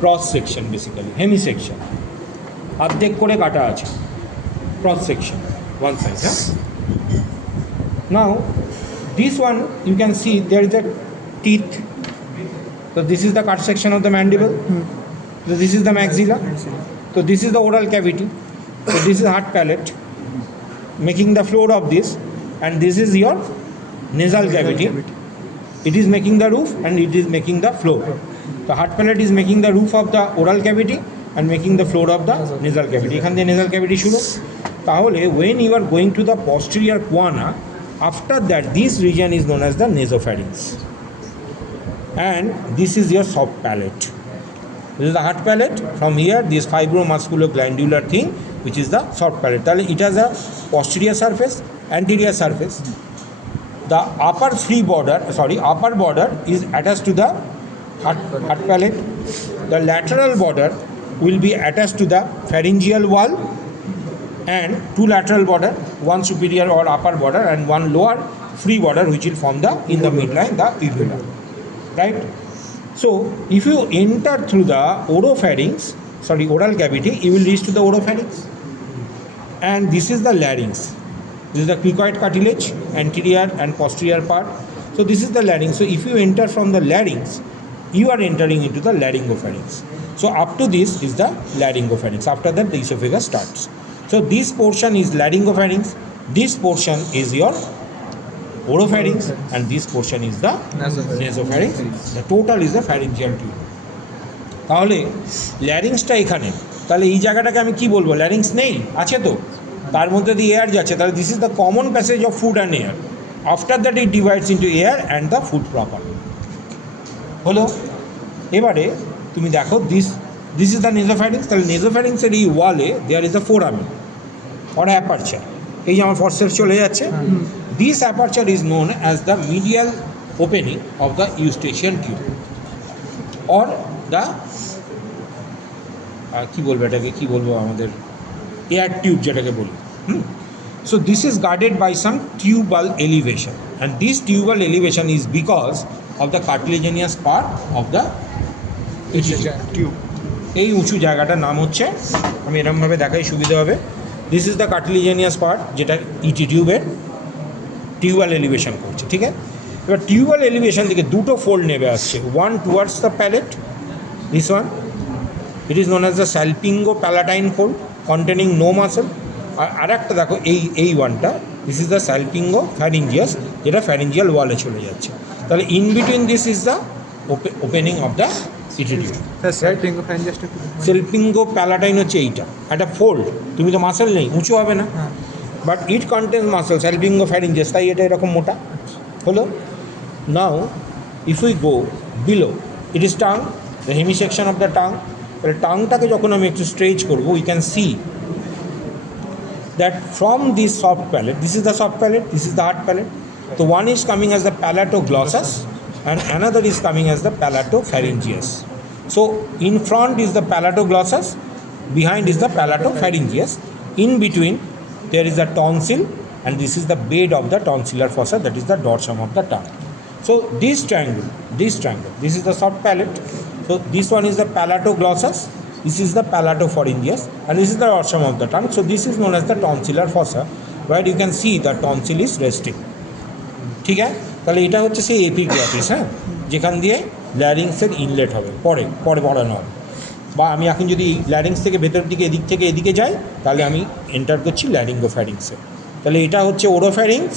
Cross section, basically hemi section, অর্ধেক করে কাটা আছে, cross section one side. Now this one you can see there is a teeth, so this is the cut section of the mandible, so this is the maxilla, so this is the oral cavity, so this is hard palate making the floor of this, and this is your nasal cavity. It is making the roof and it is making the floor. The hard palate is making the roof of the oral cavity and making the floor of the nasal cavity. এখান থেকে nasal cavity শুরু। তাহলে when you are going to the posterior guana, after that this region is known as the nasopharynx, and this is your soft palate. This is the hard palate. From here this fibromusculoglandular thing which is the soft palate. তাহলে it has a posterior surface, anterior surface. The upper border is attached to the hard palate. The lateral border will be attached to the pharyngeal wall, and two lateral border, one superior or upper border and one lower free border which will form the in the midline the uvula, right? So if you enter through the oral cavity, you will reach to the oropharynx, and this is the larynx. This is the cricoid cartilage, anterior and posterior part. So this is the larynx. So if you enter from the larynx, you are entering into the laryngopharynx. So up to this is the laryngopharynx. After that the esophagus starts. So this portion is laryngopharynx, this portion is your oropharynx, and this portion is the nasopharynx. The total is the pharyngeal tube. তাহলে ল্যারিংসটা এখানে, তাহলে এই জায়গাটাকে আমি কি বলবো? Larynx নেই, আছে তো, তার মধ্যে দিয়ে এয়ার যাচ্ছে, তাহলে this is the common passage of food and air. After that it divides into air and the food proper. হলো, এবারে তুমি দেখো দিস ইজ দ্য নেজোফ্যারিংস। তাহলে নেজোফ্যারিংসের এই ওয়ালে there is a foramen or aperture. এই যে আমার ফরসেপস চলে যাচ্ছে, this aperture is known as the medial opening of the Eustachian tube or the কী বলবো এটাকে, কী বলবো, আমাদের এয়ার টিউব যেটাকে বলি। So this is guarded by some tubal elevation, and this tubal elevation is because of the cartilaginous part of the tube. এই উঁচু জায়গাটার নাম হচ্ছে, আমি এরকমভাবে দেখাই সুবিধা হবে, this is the cartilaginous part, যেটা ইটি টিউবের টিউবাল এলিভেশন করছে, ঠিক আছে? এবার টিউবাল এলিভেশন থেকে দুটো ফোল্ড নেমে আসছে, one towards the palate, this one, it is known as the salpingopalatine fold containing no muscle. আর একটা দেখো এই ওয়ানটা, this is the salpingopharyngeus, যেটা ফ্যারিঞ্জিয়াল ওয়ালে চলে যাচ্ছে। তাহলে in between this is the opening of the ET tube. Salpingopalatine হচ্ছে এইটা, একটা ফোল্ড, তুমি তো মাসেল নেই, উঁচু হবে না, বাট ইট কন্টেন্স মাসেল, স্যালপিঙ্গো ফ্যারিঞ্জিয়াস, তাই এটা এরকম মোটা হলো। নাও if we go below, it is tongue, the hemi section of the tongue. তাহলে টাংটাকে যখন আমি একটু স্ট্রেচ করবো, we can see that from this soft palate, this is the soft palate, this is the hard palate. So one is coming as the palatoglossus and another is coming as the palatopharyngeus. So in front is the palatoglossus, behind is the palatopharyngeus. In between there is the tonsil, and this is the bed of the tonsillar fossa, that is the dorsum of the tongue. So this triangle, this is the soft palate. So this one is the palatoglossus, this is the palatopharyngeus, and this is the dorsum of the tongue. So this is known as the tonsillar fossa, where you can see the tonsil is resting. ঠিক আছে? তাহলে এটা হচ্ছে সেই epiglottis, হ্যাঁ, যেখান দিয়ে ল্যারিংসের inlet হবে, পরে পড়ানো হবে। বা আমি এখন যদি ল্যারিংস থেকে ভেতর দিকে এদিক থেকে এদিকে যাই, তাহলে আমি এন্টার করছি ল্যারিঙ্গোফ্যারিংসে। তাহলে এটা হচ্ছে ওরোফ্যারিংস,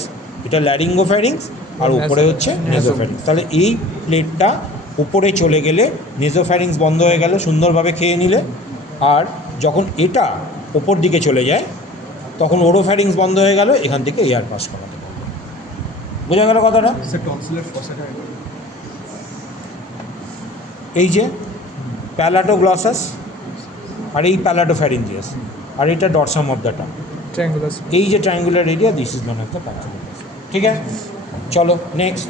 এটা ল্যারিঙ্গোফ্যারিংস, আর উপরে হচ্ছে নেজোফ্যারিংস। তাহলে এই প্লেটটা উপরে চলে গেলে নেজোফ্যারিংস বন্ধ হয়ে গেল, সুন্দরভাবে খেয়ে নিলে। আর যখন এটা ওপর দিকে চলে যায়, তখন ওরোফ্যারিংস বন্ধ হয়ে গেল, এখান থেকে এয়ার পাস করাতে পারবে। বোঝা গেল কথাটা? এই যে প্যালাটোগ্লসাস আর এই প্যালাটোফ্যারিঞ্জিয়াস, আর এটা ডরসাম অফ দ্য টাং, এই যে triangular area, this is known as the palatoglossus. ঠিক আছে, চলো নেক্সট।